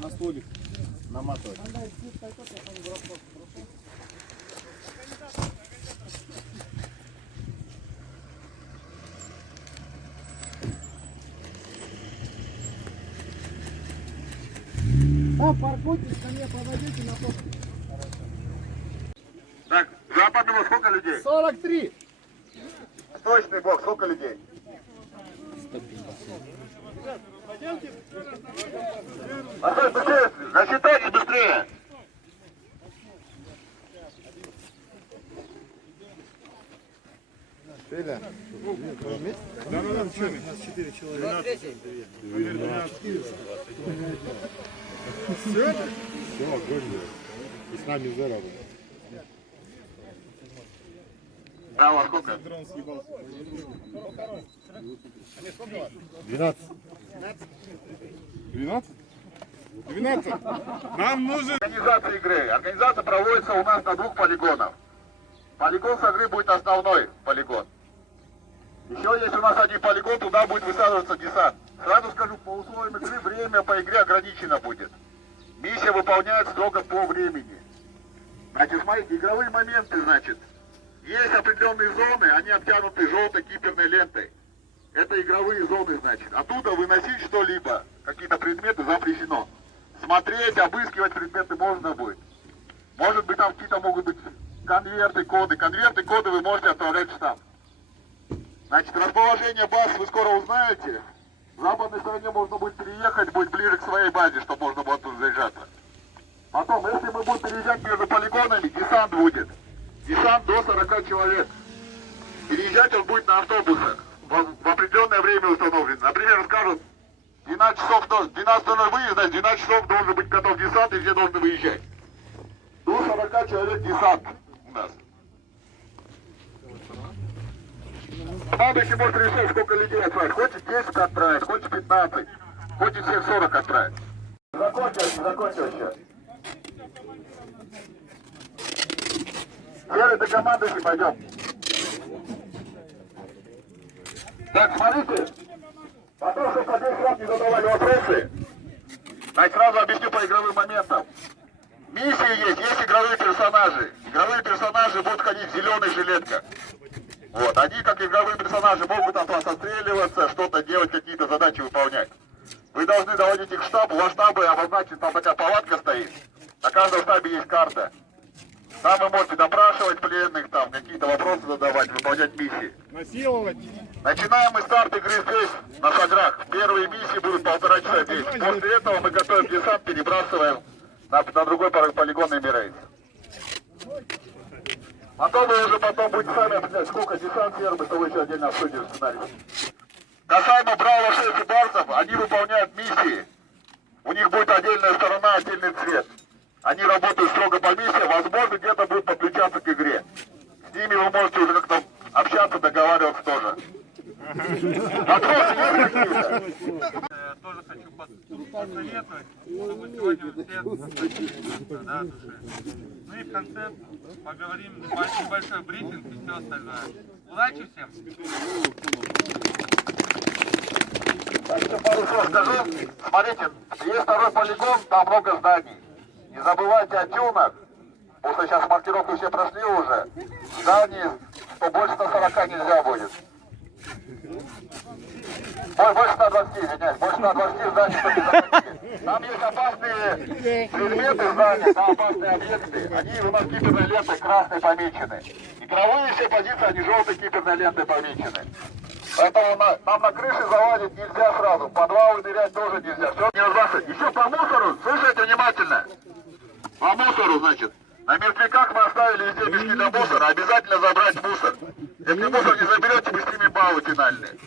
На столик наматывать. Паркуйтесь, ко мне подойдите на пост. Так, западного сколько людей? 43. Восточный блок сколько людей? 150. Быстрее, засчитайте быстрее. Филя. Да, у нас 4 человека. 12. Все? Все, огромное. И с нами заработали. Да, у вас сколько? 12. 12? 12? Нам нужен... Организация игры. Организация проводится у нас на 2 полигонах. Полигон с игры будет основной полигон. Еще есть у нас один полигон, туда будет высаживаться десант. Сразу скажу, по условиям игры время по игре ограничено будет. Миссия выполняется строго по времени. Значит, смотрите, игровые моменты, значит. Есть определенные зоны, они обтянуты желтой киперной лентой. Это игровые зоны, значит. Оттуда выносить что-либо, какие-то предметы запрещено. Смотреть, обыскивать предметы можно будет. Может быть, там какие-то могут быть конверты, коды. Конверты, коды вы можете отправлять в штаб. Значит, расположение баз вы скоро узнаете. В западной стороне можно будет переехать, будет ближе к своей базе, чтобы можно было тут заезжаться. Потом, если мы будем переезжать между полигонами, десант будет. Десант до 40 человек. Переезжать он будет на автобусах. В определенное время установлено. Например, скажут, 12 часов, 12:00 выезд, значит, 12 часов должен быть готов десант, и все должны выезжать. До 40 человек десант у нас. Команда может решить, сколько людей отправить. Хочет 10 отправить, хочет 15, хочет всех 40 отправить. Закончил сейчас. Серый, до команды пойдем. Так, смотрите. Потом, чтобы по 10 раз не задавали вопросы, значит, сразу объясню по игровым моментам. Миссии есть игровые персонажи. Игровые персонажи будут ходить в зеленых жилетках. Вот, они, как игровые персонажи, могут от вас отстреливаться, что-то делать, какие-то задачи выполнять. Вы должны доводить их в штаб, у вас штабы обозначены, там такая палатка стоит. На каждом штабе есть карта. Там вы можете допрашивать пленных, там какие-то вопросы задавать, выполнять миссии. Насиловать. Начинаем мы старт игры здесь, на шаграх. Первые миссии будут 1,5 часа здесь. После этого мы готовим десант, перебрасываем на другой полигон Эмирейтс. Потом вы уже будете сами определять, сколько десант фермы, что вы еще отдельно обсудите сценарий. Касаемо Браво 6 и Барсов, они выполняют миссии. У них будет отдельная сторона, отдельный цвет. Они работают строго по миссии, возможно, где-то будут подключаться к игре. С ними вы можете уже как-то общаться, договариваться тоже. Вопросы есть какие-то? Тоже хочу посоветовать, чтобы сегодня всех да, души. Ну и в конце поговорим, небольшой брифинг и все остальное. Удачи всем! Так, еще пару слов скажу. Смотрите, есть второй полигон, там много зданий. Не забывайте о тюнах. Потому что сейчас маркировку все прошли уже. Зданий, что больше 140 нельзя будет. Ой, больше 120, извиняюсь, больше 120 зданий, что не заходите. Там есть опасные предметы здания, там опасные объекты. Они у нас киперной лентой красной помечены. Игровые все позиции, они желтой киперной лентой помечены. Поэтому нам на крыше залазить нельзя сразу, в подвалы нырять тоже нельзя. Все, не разбрасывать. Еще по мусору, слушайте внимательно. По мусору, значит. На мертвяках мы оставили везде мешки для мусора, обязательно забрать мусор. Если мусор не заберете, мы снимем баллы финальные.